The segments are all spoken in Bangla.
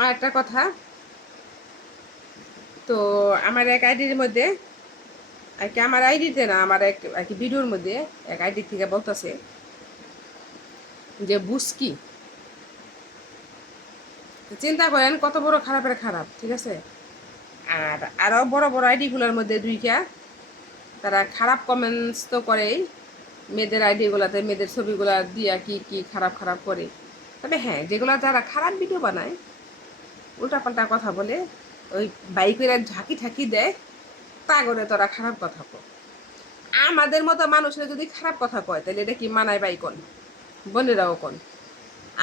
আর একটা কথা, তো আমার এক আইডির মধ্যে আর কি, আমার আইডিতে না, আমার এক আর কি ভিডিওর মধ্যে এক আইডি থেকে বলতেছে যে বুসকি। তো চিন্তা করেন কত বড় খারাপের খারাপ, ঠিক আছে। আর আরও বড় বড় আইডিগুলোর মধ্যে দুইটা তারা খারাপ কমেন্টস তো করেই, মেয়েদের আইডিগুলোতে মেয়েদের ছবিগুলা দিয়া কি কি খারাপ খারাপ করে। তবে হ্যাঁ, যেগুলো যারা খারাপ ভিডিও বানায়, উল্টাপাল্টা কথা বলে, ওই বাইকের ঝাঁকি ঠাকি দেয়, তা করে তোরা খারাপ কথা কো। আমাদের মতো মানুষের যদি খারাপ কথা কয় তাহলে এটা কি মানায় বাইকন? বোনেরাও কোন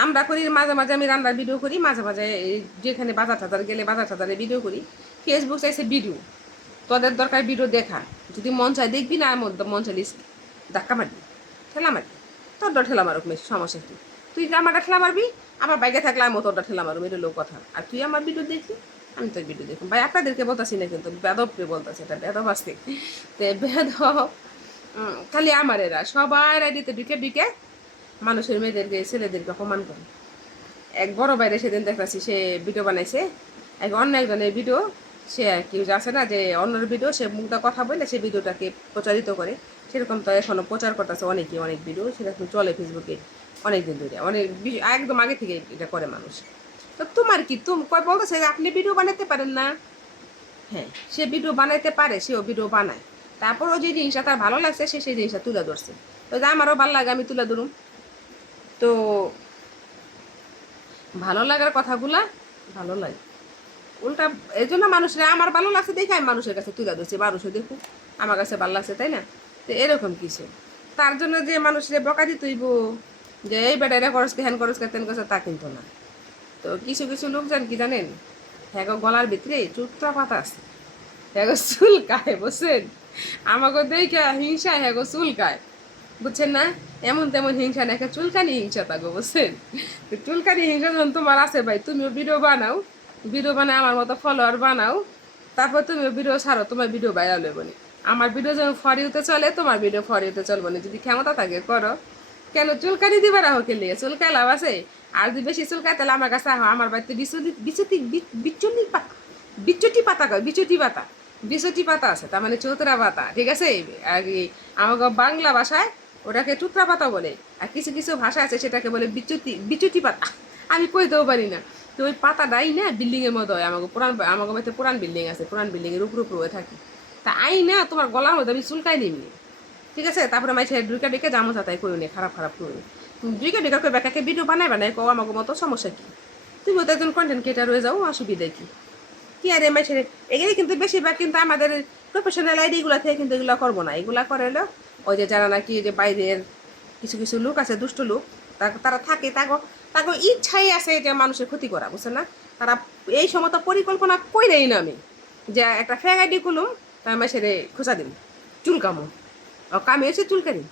আমরা করি, মাঝে মাঝে আমি রান্নার ভিডিও করি, মাঝে মাঝে যেখানে বাজার টাজার গেলে বাজার টাজারে ভিডিও করি। ফেসবুক চাইছে ভিডিও, তোদের দরকার ভিডিও দেখা, যদি মন চায় দেখবি, না মন চাইলে ধাক্কা মারবি, ঠেলা মারবি, তোর ডর ঠেলা মারুক, সমস্যা কি? তুই আমারটা ঠেলা মারবি, আমার বাইকে থাকলে আমি তোরটা ঠেলা মারবো, এটা লোক কথা। আর তুই আমার ভিডিও দেখবি, আমি তোর ভিডিও দেখবো। ভাই আপনাদেরকে বলতাছি না, কিন্তু বেদবকে বলতেছে, এটা বেদব আসছে। তো বেদব খালি আমার, এরা সবার আইডিতে ঢুকে ঢুকে মানুষের মেয়েদেরকে ছেলেদেরকে অপমান করে। এক বড় বাইরে সেদিন দেখতেছি, সে ভিডিও বানাইছে, এক অন্য একজনের ভিডিও, সে আর কি আছে না যে অন্যের ভিডিও সে মুখটা কথা বলে সে ভিডিওটাকে প্রচারিত করে, সেরকম তো এখনও প্রচার করতেছে অনেকে, অনেক ভিডিও সেরকম চলে ফেসবুকে অনেক দিন ধরে, অনেক একদম আগে থেকে এটা করে মানুষ। তো তোমার কি, তুমি কয় বলতেছে যে আপনি ভিডিও বানাতে পারেন না? হ্যাঁ, সে ভিডিও বানাইতে পারে, সেও ভিডিও বানায়, তারপরও যে জিনিসটা তার ভালো লাগছে সে সেই জিনিসটা তুলে ধরছে। তো যে আমারও ভালো লাগে, আমি তুলে ধরুম। তো ভালো লাগার কথাগুলা ভালো লাগে, উল্টা এই জন্য মানুষের আমার ভালো লাগছে দেখে আমি মানুষের কাছে তুলে ধরছি, মানুষও দেখুক আমার কাছে ভালো লাগছে, তাই না? তো এরকম কিছু, তার জন্য যে মানুষের বকা দিতেইব যে এই বেটা এটা খরচকে হ্যান খরচকে তেন করছে, তা কিন্তু না। তো কিছু কিছু লোকজন কি জানেন, হ্যাঁ গলার ভিতরে চুত্রা পাতা আছে, হ্যাঁ চুলকায়, বুঝছেন? আমাকে দেখে হিংসা, হ্যাঁ চুলকায়, বুঝছেন না? এমন তেমন হিংসা না, একটা চুলকানি হিংসা থাকো, বুঝছেন? তো চুলকানি হিংসা যখন তোমার আছে ভাই, তুমিও ভিডিও বানাও, ভিডিও বানায় আমার মতো ফলোয়ার বানাও, তারপর তুমিও ভিডিও ছাড়ো, তোমার ভিডিও ভাইরাল হইব না। আমার ভিডিও যখন ফরিউতে চলে, তোমার ভিডিও ফরিউতে চলবো না। যদি ক্ষমতা থাকে করো, কেন চুলকানি দিবে রাখো, খেলে চুলকায় লাভ আছে? আর যদি বেশি চুলকায় তাহলে আমার কাছে আহো, আমার বাড়িতে বিচুটি পাতা, বিচুটি পাতা কয়, বিচুটি পাতা, বিচুটি পাতা আছে, তার মানে চৌতরা পাতা, ঠিক আছে। আর আমাকে বাংলা ভাষায় ওটাকে টুকরা পাতা বলে, আর কিছু কিছু ভাষা আছে সেটাকে বলে বিচুটি, বিচুটি পাতা, আমি কইতেও পারি না। তো ওই পাতাটাই না বিল্ডিংয়ের মতো হয়, আমাকে আমাকে বাড়িতে পুরান বিল্ডিং আছে, পুরান বিল্ডিংয়ের উপর উপর হয়ে থাকি, তা আই না তোমার গলার মধ্যে আমি চুলকাই নিবি, ঠিক আছে। তারপরে মাই ছেলে ডুইকা ডুইকে জামো তাই করি নি, খারাপ খারাপ করি ডুইকা ডুইকা করে বেকাকে ভিডিও বানাই বানাই কো আমাকে মতো, সমস্যা কি? তুমি তো একজন কন্টেন্ট ক্রিয়েটার হয়ে যাও, অসুবিধা কি? কি আর মাই ছেলে এগুলি কিন্তু বেশিরভাগ কিন্তু আমাদের প্রফেশনাল আইডিগুলো থেকে কিন্তু এগুলো করবো না, এগুলা করে হলো ওই যে যারা নাকি যে বাইরের কিছু কিছু লোক আছে, দুষ্ট লোক, তারা থাকে, তাকে ইচ্ছাই আছে যে মানুষের ক্ষতি করা, বুঝছে না? তারা এই সমস্ত পরিকল্পনা কই নেই না আমি যে একটা ফ্যাক আইডি খুলুম, তার মাসে খোঁচা দিন চুলকামো, কামে এসে চুলকানি।